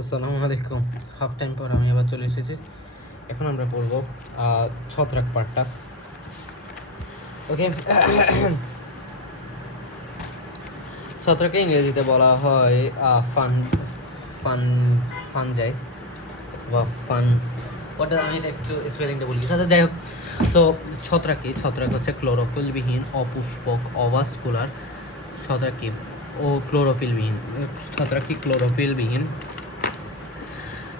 আসসালামু আলাইকুম। Half time পর আমি আবার চলে এসেছি। এখন আমরা পড়ব ছত্রাক পার্টটা। ওকে, ছত্রাককে ইংরেজিতে বলা হয় ফান ফান ফানজাই বা ফান ওটা আমি এটা একটু স্পেলিংটা বলি। আচ্ছা, যাই হোক, তো ছত্রাক হচ্ছে ক্লোরোফিলবিহীন, অপুষ্পক, অভাস্কুলার। ছত্রাক কি? ও ক্লোরোফিলবিহীন। ছত্রাক কি ক্লোরোফিলবিহীন?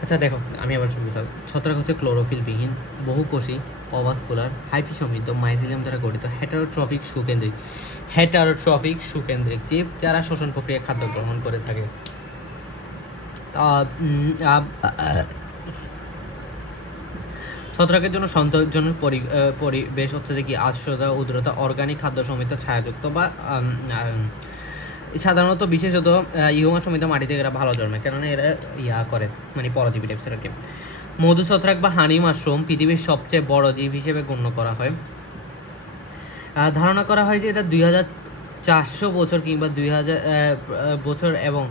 আচ্ছা দেখো, আমি আবার শুরু করছি। ছত্রাক হচ্ছে ক্লোরোফিলবিহীন, বহুকোষী, অভাস্কুলার, হাইফি সমৃদ্ধ, মাইসিলিয়াম দ্বারা গঠিত হেটারোট্রফিক সুকেন্দ্রিক জীব যারা শ্বসন প্রক্রিয়া খাদ্য গ্রহণ করে থাকে। ছত্রাকের জন্য সন্তোষজনক পরিবেশ হচ্ছে যে কি আর্দ্রতা, উদ্রতা, অর্গানিক খাদ্য সমৃদ্ধ, ছায়াযুক্ত বা সাধারণত বিশেষত হিউমাস সমৃদ্ধ মাটিতে এরা ভালো জন্মে, কেননা এরা করে মানে পরজীবী টাইপসের আর কি। মধু ছত্রাক বা হানি মাশরুম পৃথিবীর সবচেয়ে বড় জীব হিসেবে গণ্য করা হয়। ধারণা করা হয় যে এটা 2400 বছর কিংবা 2000 বছর এবং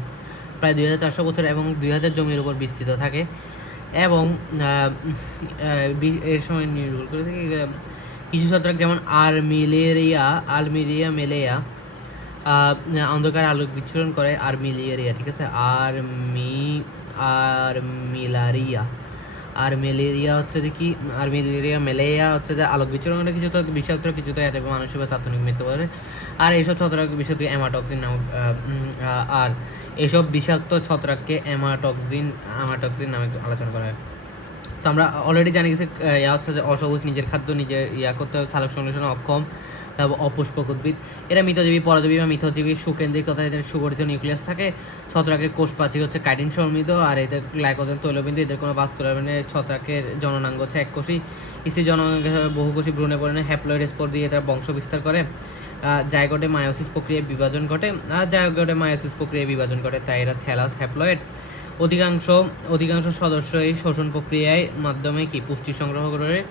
প্রায় 2400 বছর এবং 2000 জমির উপর বিস্তৃত থাকে এবং এর সময় নির্ভর করে থাকে কিছু ছত্রাক যেমন আর্মিলিয়া মেলেয়া অন্ধকার আলোক বিচ্ছুরণ করে। আর্মিলিয়ারিয়া, ঠিক আছে, আর্মিলেরিয়া হচ্ছে যে কি আর্মিলেরিয়া মেলেয়া হচ্ছে যে আলোক বিচ্ছুরণ করে কিছু তো বিষাক্ত, কিছু তো এতে মানুষের বা তাৎক্ষণিক মৃত্যু করে। আর এইসব ছত্রাক বিষাক্ত অ্যামাটক্সিন নামক আর এইসব বিষাক্ত ছত্রাককে অ্যামাটক্সিন নামে আলোচনা করা হয়। তো আমরা অলরেডি জানি গেছি হচ্ছে যে অসবুজ, নিজের খাদ্য নিজে করতে সালোক সংশ্লেষণে অক্ষম, অপুষ্পক উদ্ভিদ। এরা মিতজীবী, পরজীবী বা মিথজীবী, সুকেন্দ্রিক তথা এদের সুগঠিত নিউক্লিয়াস থাকে। ছত্রাকের কোষ প্রাচীর হচ্ছে কাইটিন সমৃদ্ধ আর এদের গ্লাইকোজেন তৈলবিন্দু। এদের কোনো ভাস্কুলার ছত্রাকের জননাঙ্গ হচ্ছে এককোষী। স্ত্রী জননাঙ্গ বহুকোষী ভ্রূণে পরিণে হ্যাপ্লয়েড স্পোর দিয়ে এরা বংশ বিস্তার করে। জাইগোটে মায়োসিস প্রক্রিয়ায় বিভাজন ঘটে, তাই এরা থ্যালাস হ্যাপ্লয়েড। অধিকাংশ সদস্যই শোষণ প্রক্রিয়ায় মাধ্যমে কি পুষ্টি সংগ্রহ করে।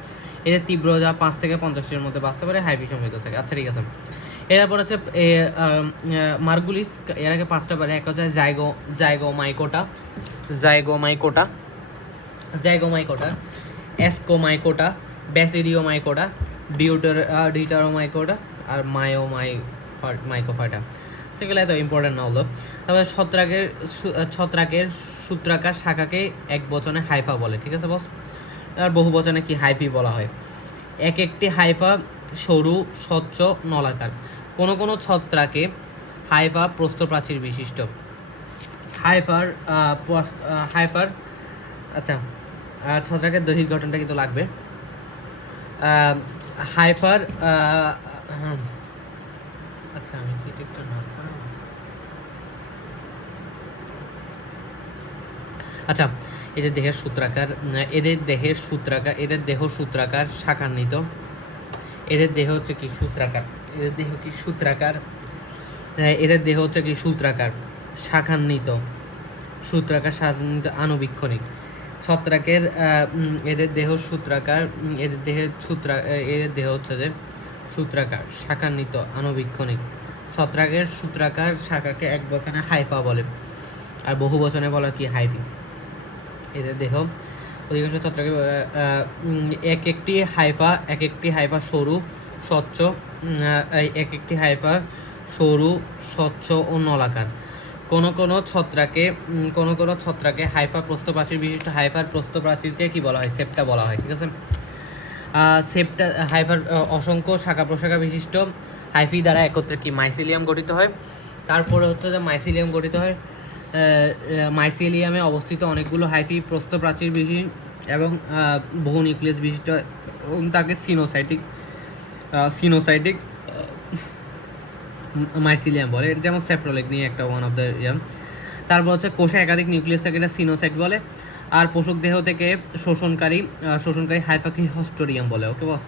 এদের তীব্র যা 5 থেকে 50-এর মধ্যে বাঁচতে পারে, হাইফি সমৃদ্ধ থাকে। আচ্ছা, ঠিক আছে। এরপর হচ্ছে মার্গুলিস। এর আগে 5টা পারে। একটা হচ্ছে জাইগোমাইকোটা, এসকোমাইকোটা, ব্যাসিডিওমাইকোটা, ডিটারোমাইকোটা আর মাইকোফাটা। সেগুলো এত ইম্পর্টেন্ট না হলো। তারপরে ছত্রাকের সূত্রাকার শাখাকে এক বচনে হাইফা বলে, ঠিক আছে বস। আর বহু বচনে কি হাইফি বলা হয়। এক একটি হাইফা সরু, স্বচ্ছ, নলাকার। কোনো ছত্রাকে হাইফা প্রস্থপ্রাচীর বিশিষ্ট। হাইফার আচ্ছা, ছত্রাকের দৈহিক গঠনটা কিন্তু লাগবে। হাইফার আচ্ছা, আমি কি একটু না আচ্ছা, এদের দেহ সূত্রাকার শাখান্বিত। এদের দেহ হচ্ছে কি সূত্রাকার শাখান্বিত আনুবীক্ষণিক। ছত্রাকের এদের দেহ হচ্ছে যে সূত্রাকার শাখান্বিত আনুবীক্ষণিক। ছত্রাকের সূত্রাকার শাখাকে এক বচনে হাইফা বলে আর বহু বচনে বলা কি হাইফি। এদের দেহ অধিকাংশ ছত্রাকে এক একটি হাইফা সরু, স্বচ্ছ, স্বচ্ছ ও নলাকার। কোনো ছত্রাকে হাইফা প্রস্থপ্রাচীর বিশিষ্ট। হাইফার প্রস্থপ্রাচীরকে কি বলা হয়? সেপ্টা বলা হয়, ঠিক আছে। হাইফার অসংখ্য শাখা প্রশাখা বিশিষ্ট। হাইফি দ্বারা একত্রে কি মাইসিলিয়াম গঠিত হয়। তারপরে হচ্ছে যে মাইসিলিয়াম গঠিত হয়। মাইসিলিয়ামে অবস্থিত অনেকগুলো হাইফি প্রস্থপ্রাচীর বিহীন এবং বহু নিউক্লিয়াস বিশিষ্ট, তাকে সিনোসাইটিক মাইসিলিয়াম বলে। এটা যেমন স্যাপ্রোলেক নিয়ে একটা ওয়ান অফ দ্য তারপর হচ্ছে কোষে একাধিক নিউক্লিয়াস থাকে, এটা সিনোসাইট বলে। আর পোষক দেহ থেকে শোষণকারী হাইফাকে হস্টোরিয়াম বলে। ওকে বস,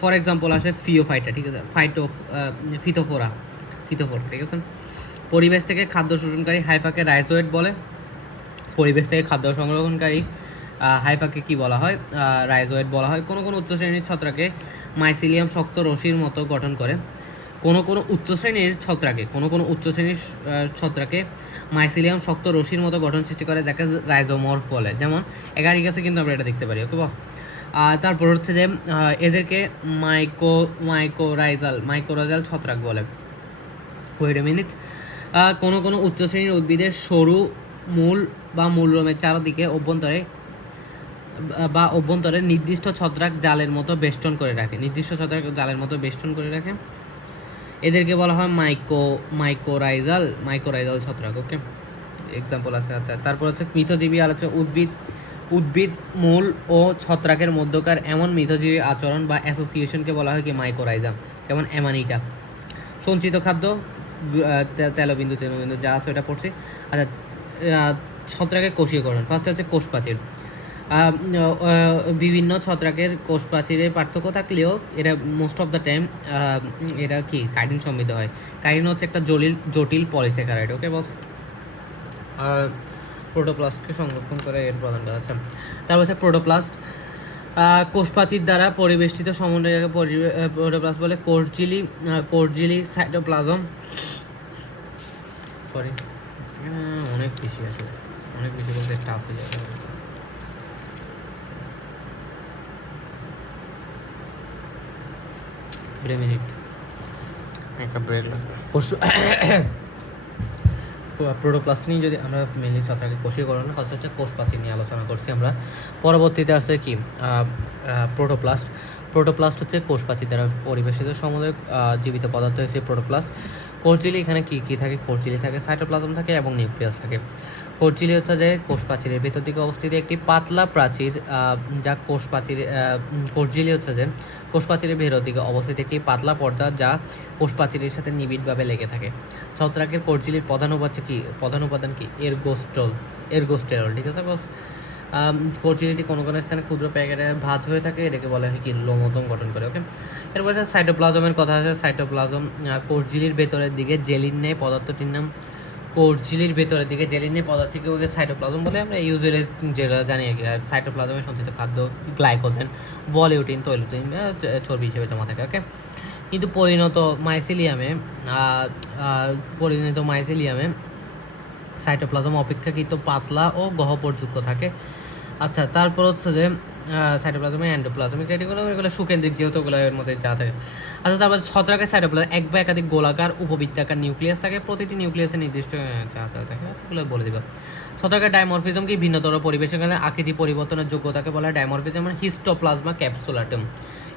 ফর এক্সাম্পল আসে ফিওফাইটা, ঠিক আছে, ফিথোফোরা, ঠিক আছে। পরিবেশ থেকে খাদ্য শোষণকারী হাইফাকে রাইজোয়েড বলে। পরিবেশ থেকে খাদ্য সংগ্রহণকারী হাইফাকে কি বলা হয়? রাইজোয়েড বলা হয়। কোনো উচ্চ শ্রেণীর ছত্রাকে মাইসিলিয়াম শক্ত রশির মতো গঠন করে। কোনো উচ্চ শ্রেণীর ছত্রাকে মাইসিলিয়াম শক্ত রশির মতো গঠন সৃষ্টি করে, যাকে রাইজোমর্ফ বলে। যেমন এগারিকাসে কিন্তু আমরা এটা দেখতে পারি। ওকে বস। আর তারপর হচ্ছে যে এদেরকে মাইকোরাইজাল ছত্রাক বলে। Wait a minute. কোনো উচ্চ শ্রেণীর উদ্ভিদের সরু মূল বা মূলরোমের চারদিকে অভ্যন্তরে নির্দিষ্ট ছত্রাক জালের মতো বেষ্টন করে রাখে। এদেরকে বলা হয় মাইকোরাইজাল ছত্রাক। ওকে, এক্সাম্পল আছে। আচ্ছা, তারপর হচ্ছে মিথজীবী আলোচনা। উদ্ভিদ মূল ও ছত্রাকের মধ্যকার এমন মিথজীবী আচরণ বা অ্যাসোসিয়েশনকে বলা হয় কি মাইকোরাইজাম। যেমন অ্যামানিটা। সঞ্চিত খাদ্য, তেলবিন্দু যা আছে ওটা পড়ছি। আচ্ছা, ছত্রাকের কোষীয়করণ। ফার্স্ট আছে কোষপ্রাচীর। বিভিন্ন ছত্রাকের কোষপ্রাচীরে পার্থক্য থাকলেও এটা মোস্ট অফ দ্য টাইম এটা কি কাইটিন সমৃদ্ধ হয়। কাইটিন হচ্ছে একটা জটিল পলিস্যাকারাইড। ওকে বস। প্রোটোপ্লাস্টকে সংরক্ষণ করে এর প্রধান কাজ। আচ্ছা, তারপর হচ্ছে প্রোটোপ্লাস্ট। কোষপ্রাচীর দ্বারা পরিবেষ্টিত সমন্বয়কে প্রোটোপ্লাস্ট বলে। কোষঝিলি সাইটোপ্লাজম। সরি, অনেক বেশি আছে, অনেক বেশি বলতে টাফ হয়ে যাবে। মিনিট একটা ব্রেক লাগবে। প্রোটোপ্লাস্ট নিয়ে যদি আমরা মেনলি ছত্রাকের কোষীয়করণ, ফার্স্ট হচ্ছে কোষপ্রাচীর নিয়ে আলোচনা করছি আমরা। পরবর্তীতে আসছে কি প্রোটোপ্লাস্ট হচ্ছে কোষপ্রাচীর দ্বারা পরিবেশিত সমুদয় জীবিত পদার্থ হচ্ছে প্রোটোপ্লাস্ট। কোষঝিলি এখানে কি থাকে? কোষঝিলি থাকে, সাইটোপ্লাজম থাকে এবং নিউক্লিয়াস থাকে। কোষঝিলি হচ্ছে যে কোষপ্রাচীরের ভেতর দিকে অবস্থিত একটি পাতলা প্রাচীর, যা কোষঝিলি হচ্ছে যে কোষপ্রাচীরের ভেতর দিকে অবস্থিত একটি পাতলা পর্দা, যা কোষপ্রাচীরের সাথে নিবিড়ভাবে লেগে থাকে। ছত্রাকের কোষঝিলির প্রধান উপাদান কি? এরগোস্টেরল। ঠিক আছে বস। কোষঝিলিটি কোনো স্থানে ক্ষুদ্র প্যাকেটে ভাঁজ হয়ে থাকে, এটাকে বলা হয় কি লোমোজোম গঠন করে। ওকে, এরপর সাইটোপ্লাজমের কথা আছে। সাইটোপ্লাজম কোষঝিলির ভেতরের দিকে জেলিন নেই পদার্থটির নাম ওকে সাইটোপ্লাজম বলে। আমরা ইউজুয়ালি যেটা জানি আর সাইটোপ্লাজমের সঞ্চিত খাদ্য গ্লাইকোজেন, ভলিউটিন, তৈলুটিন চর্বি হিসেবে জমা থাকে। ওকে, কিন্তু পরিণত মাইসিলিয়ামে সাইটোপ্লাজম অপেক্ষাকৃত পাতলা ও গহ্বরযুক্ত থাকে। আচ্ছা, তারপর হচ্ছে যে সাইটোপ্লাজমে এন্ডোপ্লাজমিক রেটিকুলাম, এগুলো সুকেন্দ্রিক, যেহেতু ওগুলো এর মধ্যে যা থাকে। আচ্ছা, তারপর ছত্রাকের সাইটোপ্লাজম এক বা একাধিক গোলাকার উপবৃত্তাকার নিউক্লিয়াস থাকে, প্রতিটি নিউক্লিয়াসে নির্দিষ্ট যা থাকে ওগুলো বলে দিব। ছত্রাকের ডাইমরফিজম কি? ভিন্নতর পরিবেশের কারণে আকৃতি পরিবর্তনের যোগ্যতাকে বলা হয় ডাইমরফিজম। মানে হিস্টোপ্লাজমা ক্যাপসুলাটম,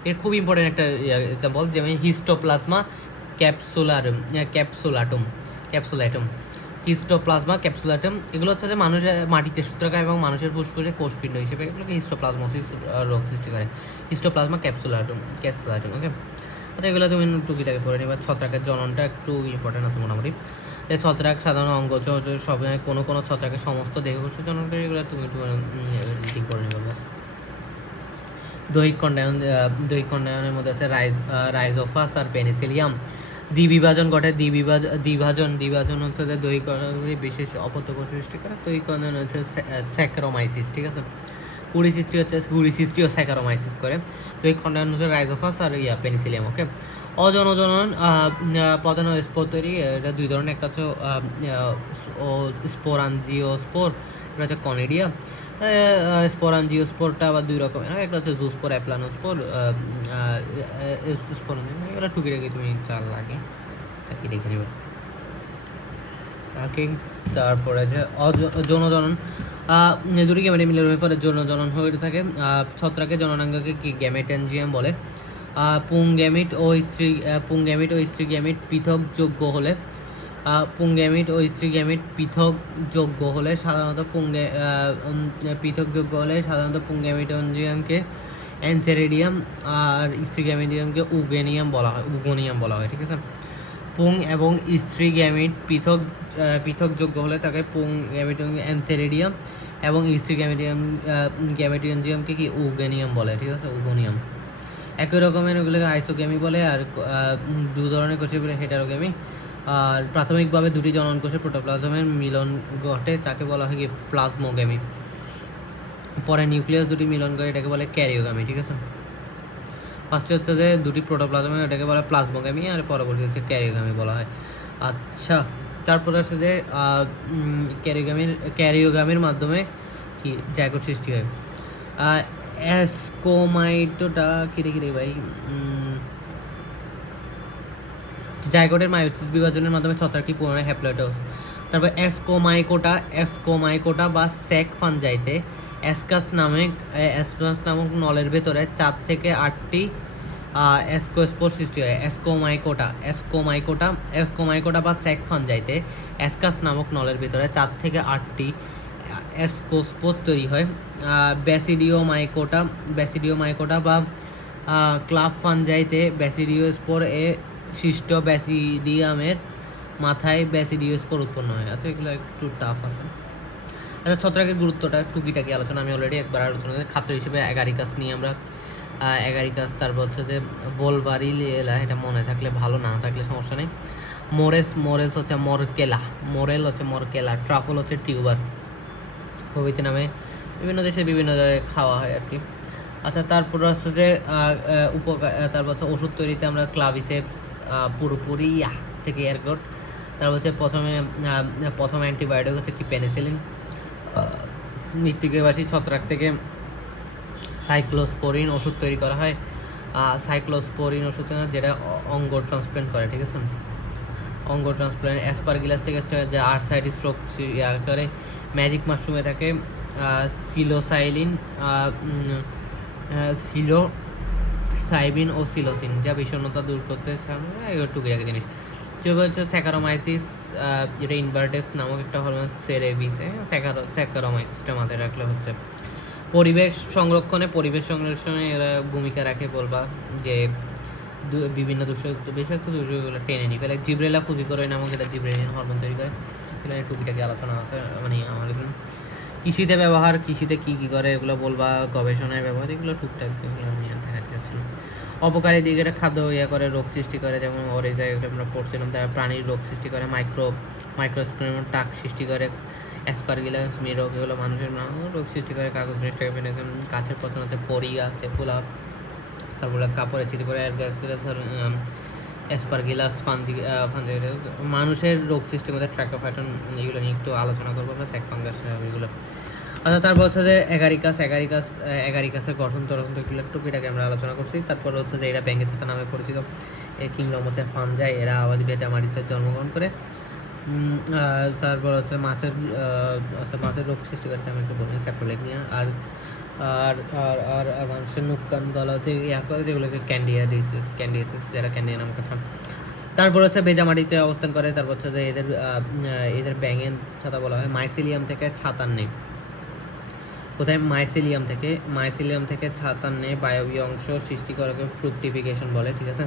এর খুব ইম্পর্টেন্ট একটা এক্সাম্পল, যেমন হিস্টোপ্লাজমা ক্যাপসুলাটম। হিস্টোপ্লাজমা ক্যাপসুলাটম এগুলো হচ্ছে যে মানুষের মাটিতে সূত্রাকার এবং মানুষের ফুসফুসে কোষপিণ্ড হিসেবে এগুলোকে হিস্টোপ্লাজমোসিস রোগ সৃষ্টি করে। হিস্টোপ্লাজমা ক্যাপসুলাটম। ওকে, আচ্ছা, এগুলো তুমি টুকিটাকে পড়ে নিবা। ছত্রাকের জননটা একটু ইম্পর্টেন্ট আছে মোটামুটি। ছত্রাক সাধারণ অঙ্গজ সব কোনো ছত্রাকের সমস্ত দেহকোষ জনন করে, এগুলো তুমি একটু ঠিক করে নিবা বাস। দৈহিক কণ্ডায়নের মধ্যে আছে রাইজোফাস আর পেনিসিলিয়াম। দ্বিবিভাজন ঘটে। দ্বিভাজন হচ্ছে যে দৈহিক কণ্ডায়নের বিশেষ অপত্যকোষ সৃষ্টি করে। দৈহিক কণ্ডায়ন হচ্ছে স্যাকারোমাইসিস। ঠিক আছে, কুড়ি সৃষ্টিও স্যাকারোমাইসিস করে। দৈহিক কণ্ডায়ন হচ্ছে রাইজোফাস আর পেনিসিলিয়াম। ওকে, অজনজনন প্রধান স্পোর তৈরি, এটা দুই ধরনের, একটা হচ্ছে স্পোরানজিওস্পোর, এটা হচ্ছে কনিডিয়া। স্পোরানজিওস্পোরটা আবার দুই রকমের, একটা হচ্ছে জুস্পোর, অ্যাপ্লানোস্পোর, এগুলো টুকিটাকি তুমি চাল লাগে তাকে দেখে নেবে। ওকে, তারপরে যে যৌনজনন, দুটি গ্যামেটে মিলে হয়ে ফলে যৌনজনন হয়ে থাকে। ছত্রাকের জননাঙ্গকে কি গ্যামেটেনজিয়াম বলে। পুংগ্যামিট ও স্ত্রী গ্যামিট পৃথকযোগ্য হলে সাধারণত পুংগ্যামিটেনজিয়ামকে অ্যান্থেরিডিয়াম আর স্ত্রী গ্যামিটিয়ামকে উগোনিয়াম বলা হয়। ঠিক আছে, পুং এবং স্ত্রী গ্যামিট পৃথকযোগ্য হলে তাকে পুং গ্যামিটিয়াম অ্যান্থেরিডিয়াম এবং স্ত্রী গ্যামিটিয়ামকে কি উগোনিয়াম বলে। ঠিক আছে, উগোনিয়াম। একই রকমের ওগুলোকে আইসোগ্যামি বলে। আর দু ধরনের কোষে বলে হেটারোগ্যামি। আর প্রাথমিকভাবে দুটি জনন কোষে প্রোটোপ্লাজমের মিলন ঘটে, তাকে বলা হয় কি প্লাজমোগ্যামি। পরে নিউক্লিয়াস দুটি মিলন করে, এটাকে বলে ক্যারিওগ্যামি। ঠিক আছে, ফার্স্টে হচ্ছে যে দুটি প্রোটোপ্লাজম, এটাকে বলা হয় প্লাজমোগামী, আর পরবর্তী হচ্ছে ক্যারিওগামী বলা হয়। আচ্ছা, তারপরে আছে যে ক্যারিওগামির মাধ্যমে কি জাইগোট সৃষ্টি হয়। অ্যাসকোমাইটোটা কিরে ভাই, জাইগোটের মায়োসিস বিভাজনের মাধ্যমে ছত্রাকটি পুনরায় হ্যাপ্লয়েড হয়। তারপর অ্যাসকোমাইকোটা বা স্যাক ফানজাইতে অ্যাসকাস নামক নলের ভেতরে 4 থেকে 8টি অ্যাসকোস্পোর সৃষ্টি হয়। অ্যাসকোমাইকোটা বা স্যাক ফানজাইতে অ্যাসকাস নামক নলের ভেতরে 4 থেকে 8টি অ্যাসকোস্পোর তৈরি হয়। ব্যাসিডিওমাইকোটা বা ক্লাব ফানজাইতে ব্যাসিডিওস্পোর সৃষ্ট ব্যাসিডিয়ামের মাথায় ব্যাসিডিওস্পোর উৎপন্ন হয়। আচ্ছা, এগুলো একটু টাফ আছে। আচ্ছা, ছত্রাকের গুরুত্বটা টুকিটাকি আলোচনা আমি অলরেডি একবার আলোচনা করি। খাদ্য হিসেবে অ্যাগারিকাস নিয়ে আমরা অ্যাগারিকাস, তারপর হচ্ছে যে বোলভারিলিয়া, এটা মনে থাকলে ভালো, না থাকলে সমস্যা নেই। মোরেল হচ্ছে মরকেলা, ট্রাফল হচ্ছে টিউবার প্রভৃতি নামে বিভিন্ন দেশে বিভিন্ন জায়গায় খাওয়া হয় আর কি। আচ্ছা, তারপর হচ্ছে যে তারপর হচ্ছে ওষুধ তৈরিতে আমরা ক্লাভিসেপস পুরোপুরি থেকে এয়ারগট। তারপর হচ্ছে প্রথম অ্যান্টিবায়োটিক হচ্ছে কি পেনিসিলিন। মৃত্তিকাবাসী ছত্রাক থেকে সাইক্লোস্পোরিন ওষুধ তৈরি করা হয়। সাইক্লোস্পোরিন ওষুধ যেটা অঙ্গ ট্রান্সপ্লান্ট করে, ঠিক আছে, অঙ্গ ট্রান্সপ্লান্ট। অ্যাসপারগিলাস থেকে যে আর্থাইটিস রোগ করে। ম্যাজিক মাশরুমে থাকে সিলোসাইবিন ও সিলোসিন, যা বিষণ্ণতা দূর করতে এগুলো টুকিটাকি জিনিস। যেটা হচ্ছে স্যাকারোমাইসিস, যেটা ইনভার্টেস নামক একটা হরমোন সেরেভিসে স্যাকারোমাইসিসটা মাথায় রাখলে হচ্ছে। পরিবেশ সংরক্ষণে এরা ভূমিকা রাখে, বলবা যে বিভিন্ন বিষাক্ত দূষকগুলো টেনে নিয়ে ফেলে। জিব্রেলা ফুজিকোরয় নামক এটা জিব্রেলিন হরমোন তৈরি করে। এগুলো টুকিটাকি আলোচনা আছে, মানে আমার এখানে। কৃষিতে কী করে এগুলো বলবা, গবেষণায় ব্যবহার, এগুলো টুকটাক, এগুলো আমি দেখাতে চাচ্ছি। অপকারী দিকে এটা খাদ্য করে, রোগ সৃষ্টি করে, যেমন ওরেজা, এগুলো আমরা পড়ছিলাম। তার প্রাণীর রোগ সৃষ্টি করে, মাইক্রোস্কোপ টাক সৃষ্টি করে। অ্যাসপারগিলাস রোগ, এগুলো মানুষের রোগ সৃষ্টি করে। কাগজ মিষ্টি গাছের পছন্দ হচ্ছে পরিয়া, সেফুলা, তারপরে কাপড়ে ছিটি পরে অ্যাসপারগিলাস ফানজাইটাস। মানুষের রোগ সৃষ্টির মধ্যে ট্র্যাকোফাইটন, এগুলো নিয়ে একটু আলোচনা করবো, প্লাস এক ফাঙ্গাস এগুলো। আচ্ছা, তারপর হচ্ছে যে অ্যাগারিকাসের গঠন তখন এগুলো টুকিটাকে আমরা আলোচনা করছি। তারপর হচ্ছে যে এরা ব্যাঙ্গে ছাতা নামে পরিচিত। কিংডম হচ্ছে ফানজাই, এরা আবাদ ভেজা মাটিতে জন্মগ্রহণ করে। তারপর হচ্ছে মাছের রোগ সৃষ্টি করতে আমি একটু বলি স্যাপ্রোলেগনিয়া। আর আর আর আর আর মানুষের মুখ কান গলাতে করে, যেগুলোকে ক্যান্ডিয়াসিস, যারা ক্যান্ডিয়া নামক। আচ্ছা, তারপর হচ্ছে ভেজা মাটিতে অবস্থান করে। তারপর হচ্ছে যে এদের ব্যাঙের ছাতা বলা হয়। মাইসিলিয়াম থেকে ছাতার নেই। কোথায়? মাইসিলিয়াম থেকে ছাতার নেই বায়বীয় অংশ সৃষ্টি করাকে ফ্রুকটিফিকেশন বলে, ঠিক আছে।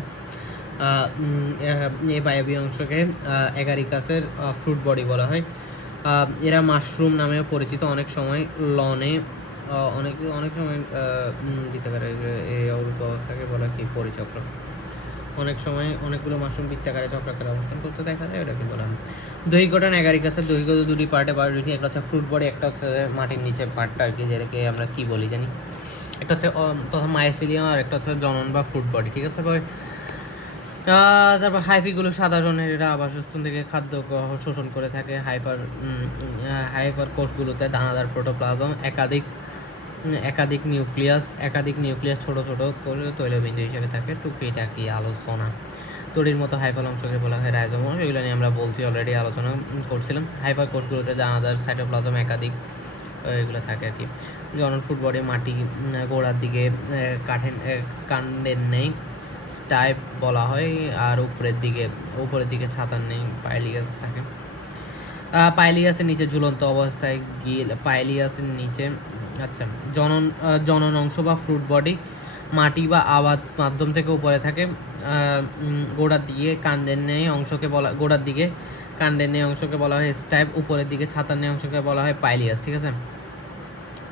এই বায়বীয় অংশকে অ্যাগারিকাসের ফ্রুট বডি বলা হয়। এরা মাশরুম নামেও পরিচিত। অনেক সময় লনে অনেক সময় দিতে পারে, এই অরূপ অবস্থাকে বলা কি পরিচক্র। অনেক সময় অনেকগুলো মাশরুম বৃত্তাকারে চক্রাকারে অবস্থান করতে দেখা যায়, ওটাকে বলা হয় দৈহিক গঠন। অ্যাগারিকাসের দৈহিক দুটি পার্টে পার্টি, একটা হচ্ছে ফ্রুট বডি, একটা হচ্ছে মাটির নিচে পার্টটা আর কি, যেটাকে আমরা কি বলি জানি, একটা হচ্ছে তথা মায়োসিলিয়াম, আর একটা হচ্ছে জনন বা ফ্রুট বডি, ঠিক আছে ভাই। তারপর হাইফিগুলো সাধারণের, এরা আবাসস্থল থেকে খাদ্য শোষণ করে থাকে। হাইফার কোষগুলোতে দানাদার প্রোটোপ্লাজম, একাধিক নিউক্লিয়াস ছোট ছোট করে তৈলবিন্দু হিসেবে থাকে। টুকিটাকি আলোচনা। তড়ির মতো হাইফার অংশকে বলা হয় রাইজোম, এগুলো নিয়ে আমরা বলছি, অলরেডি আলোচনা করছিলাম। হাইফার কোষগুলোতে দানাদার সাইটোপ্লাজম একাধিক এগুলো থাকে আর কি। জনন ফুট বডি, মাটি গোড়ার দিকে কাণ্ডের নেই স্টাইপ বলা হয়, আর উপরের দিকে ছাতার নেই পাইলিয়াস থাকে। পাইলিয়াসের নিচে ঝুলন্ত অবস্থায় পাইলিয়াসের নিচে। আচ্ছা, জনন অংশ বা ফ্রুট বডি মাটি বা আবাদ মাধ্যম থেকে উপরে থাকে। গোড়ার দিকে কাণ্ডের নেই অংশকে বলা হয় স্টাইপ। উপরের দিকে ছাতার নেই অংশকে বলা হয় পাইলিয়াস, ঠিক আছে।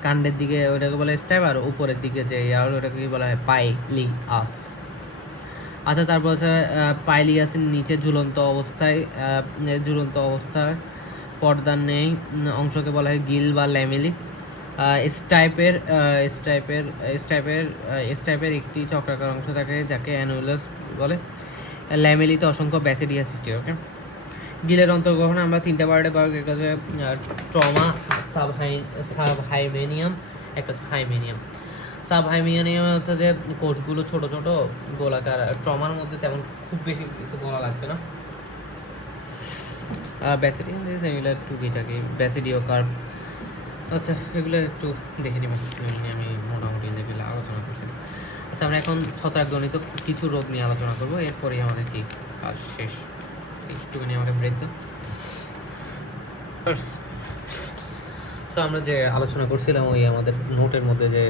কাণ্ডের দিকে ওটাকে বলা হয় স্টাইপ, আর উপরের দিকে যে ওটাকে বলা হয় পাইলিয়াস। আচ্ছা, তারপর হচ্ছে পাইলিয়াসের নিচে ঝুলন্ত অবস্থায় পর্দার নেই অংশকে বলা হয় গিল বা ল্যামেলি। এস টাইপের এস টাইপের এস টাইপের এস টাইপের একটি চক্রাকার অংশ থাকে যাকে অ্যানুলাস বলে। ল্যামেলিতে অসংখ্য ব্যাসিডিয়া সৃষ্টি হয়। ওকে, গিলের অন্তর্গ্রহণে আমরা তিনটা পার্টে ভাগ, একটা হচ্ছে ট্রমা, সাবহাইমেনিয়াম, একটা হচ্ছে হাইমেনিয়াম। সাবহাইমেনিয়ামে হচ্ছে যে কোষগুলো ছোট ছোট গোলাকার। ট্রমার মধ্যে তেমন খুব বেশি কিছু বলা লাগবে না। ব্যাসিডিয়াম সিমিলার টু থাকে ব্যাসিডিও কার্ভ। আচ্ছা, এগুলো একটু দেখে নিব, আমি মোটামুটি লেভেলে আলোচনা করছি। আচ্ছা, আমরা এখন ছত্রাকজনিত কিছু রোগ নিয়ে আলোচনা করবো, এরপরেই আমাদের কি কাজ শেষ। একটুখানি আমাকে ব্রেক দাও। সো আমরা যে আলোচনা করছিলাম ওই আমাদের নোটের মধ্যে, যে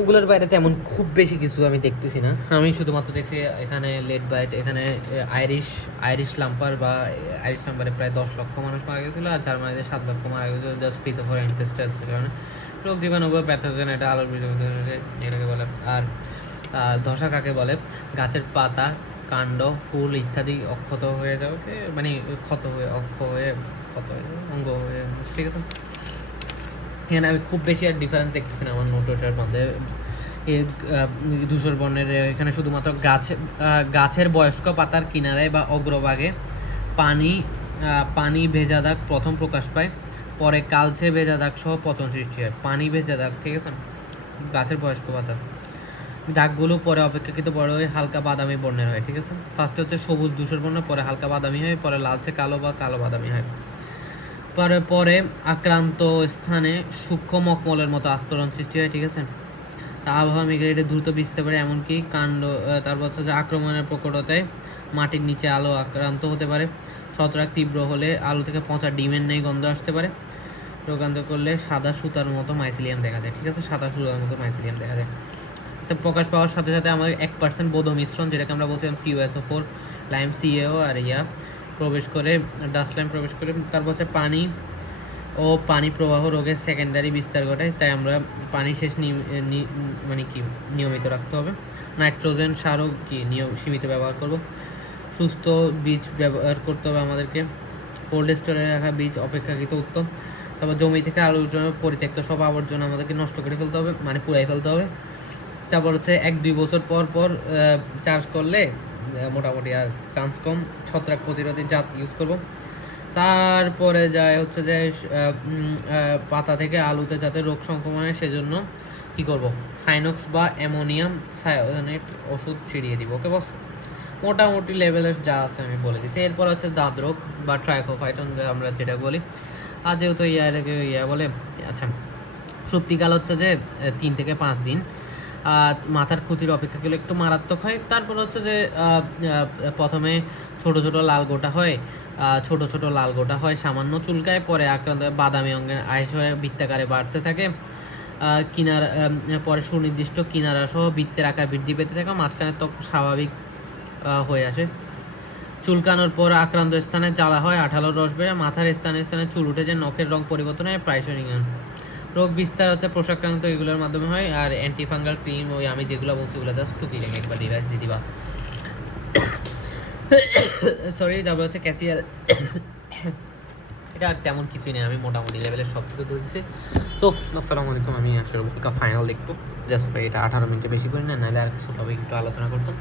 ওগুলোর বাইরে তেমন খুব বেশি কিছু আমি দেখতেছি না। আমি শুধুমাত্র দেখছি এখানে লেড বাইট, এখানে আইরিশ লাম্পার বা আইরিশ লাম্পারে প্রায় 10 লক্ষ মানুষ মারা গেছিলো, আর জার্মানিতে 7 লক্ষ মারা গেছিলো জাস্ট ফর ইনফেস্টেশনের কারণে। রোগ জীবাণু বা প্যাথোজেন, এটা আলোর বিজয় এটাকে বলে। আর ধসা কাকে বলে? গাছের পাতা, কাণ্ড, ফুল ইত্যাদি অক্ষত হয়ে যাবে, মানে ক্ষত হয়ে অঙ্গ হয়ে, ঠিক আছে। এখানে আমি খুব বেশি আর ডিফারেন্স দেখতেছি না আমার নোটের মধ্যে। ধূসর বর্ণের এখানে শুধুমাত্র গাছের বয়স্ক পাতার কিনারায় বা অগ্রভাগে পানি ভেজা দাগ প্রথম প্রকাশ পায়, পরে কালচে ভেজা দাগ সহ পচন সৃষ্টি হয়। পানি ভেজা দাগ, ঠিক আছে, গাছের বয়স্ক পাতা। দাগগুলো পরে অপেক্ষাকৃত বড় হয়ে হালকা বাদামি বর্ণের হয়, ঠিক আছে। ফার্স্টে হচ্ছে সবুজ ধূসর বর্ণ, পরে হালকা বাদামি হয়, পরে লালচে কালো বা কালো বাদামি হয়। পরে আক্রান্ত স্থানে সূক্ষ্ম মকমলের মতো আস্তরণ সৃষ্টি হয়, ঠিক আছে। আবহাওয়া মেঘে দ্রুত ভিজতে পারে, এমনকি কাণ্ড। তারপর হচ্ছে যে আক্রমণের প্রকটতায় মাটির নিচে আলো আক্রান্ত হতে পারে। ছত্রাক তীব্র হলে আলো থেকে পচা ডিমের নেই গন্ধ আসতে পারে। রোগান্ত করলে সাদা সুতার মতো মাইসিলিয়াম দেখা যায়, ঠিক আছে, সাদা সুতার মতো মাইসিলিয়াম দেখা যায়। আচ্ছা, প্রকাশ পাওয়ার সাথে সাথে আমাদের 1% বোধ মিশ্রণ, যেটাকে আমরা বলছিলাম CuSO4, লাইম CaO আর প্রবেশ করে, ডাস্ট লাইম প্রবেশ করে। তারপর হচ্ছে পানি প্রবাহ রোগের সেকেন্ডারি বিস্তার ঘটায়, তাই আমরা পানি শেষ মানে কি নিয়মিত রাখতে হবে। নাইট্রোজেন সারও কি সীমিত ব্যবহার করব। সুস্থ বীজ ব্যবহার করতে হবে আমাদেরকে। কোল্ড স্টোরে রাখা বীজ অপেক্ষাকৃত উত্তম। তারপর জমি থেকে আলুর জন্য পরিত্যক্ত সব আবর্জনা আমাদেরকে নষ্ট করে ফেলতে হবে, মানে পুড়াই ফেলতে হবে। তারপর হচ্ছে 1-2 বছর পর চাষ করলে মোটামুটি আর চান্স কম। ছত্রাক প্রতিরোধী জাত ইউজ করব। তারপরে যায় হচ্ছে যে পাতা থেকে আলুতে যাতে রোগ সংক্রমণ হয় সেজন্য কী করব, সাইনক্স বা অ্যামোনিয়াম সায়ানেট ওষুধ ছিটিয়ে দিব। ওকে বস, মোটামুটি লেভেলের যা আছে আমি বলে দিচ্ছি। এরপর আছে দাঁত রোগ বা ট্রাইকোফাইটন আমরা যেটা বলি, আর যেহেতু বলে। আচ্ছা, সুপ্তিকাল হচ্ছে যে 3 থেকে 5 দিন। মাথার ক্ষতির অপেক্ষাকৃত একটু মারাত্মক হয়। তারপর হচ্ছে যে প্রথমে ছোট ছোট লাল গোটা হয়, সামান্য চুলকায়, পরে আক্রান্ত হয়ে বাদামি অঙ্গের আইস হয়ে বৃত্তাকারে বাড়তে থাকে। পরে সুনির্দিষ্ট কিনারা সহ বৃত্তের আকার বৃদ্ধি পেতে থাকে, মাঝখানে ত্বক স্বাভাবিক হয়ে আসে। চুলকানোর পর আক্রান্ত স্থানে জ্বালা হয়, আঠালো রস বেড়ে, মাথার স্থানে স্থানে চুল উঠে যায়, নখের রং পরিবর্তন হয়, প্রায়শই রোগ বিস্তার হচ্ছে পোশাকক্রান্ত এগুলোর মাধ্যমে হয়। আর অ্যান্টিফাঙ্গাল ক্রিম, ওই আমি যেগুলো বলছি ওগুলো জাস্ট টুকিটাকি একবার ডিভাইস দিয়ে দিবা, সরি। তারপর হচ্ছে ক্যাসিয়াল, এটা তেমন কিছুই নেই, আমি মোটামুটি লেভেলের সব কিছু ধরেছি। সো আসসালামু আলাইকুম, আমি আসলে ফাইনাল দেখবো জাস্ট ভাই, এটা 18 মিনিটে বেশি করি না, নাহলে আর কিছু টপিক একটু আলোচনা করতাম।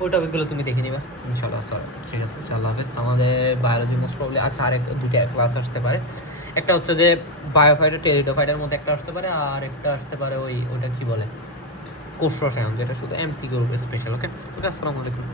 ওই টপিকগুলো তুমি দেখে নিবা ইনশাল্লাহ। ঠিক আছে, আল্লাহ হাফেজ। আমাদের বায়োলজি মোস্ট প্রবলি আচ্ছা আর 2টা ক্লাস আসতে পারে। একটা হচ্ছে যে বায়োফাইটার টেরিডোফাইটার মধ্যে একটা আসতে পারে, আর একটা আসতে পারে ওইটা কি বলে কোষ রসায়ন, যেটা শুধু MCQ স্পেশাল। ওকে, আসসালামু আলাইকুম।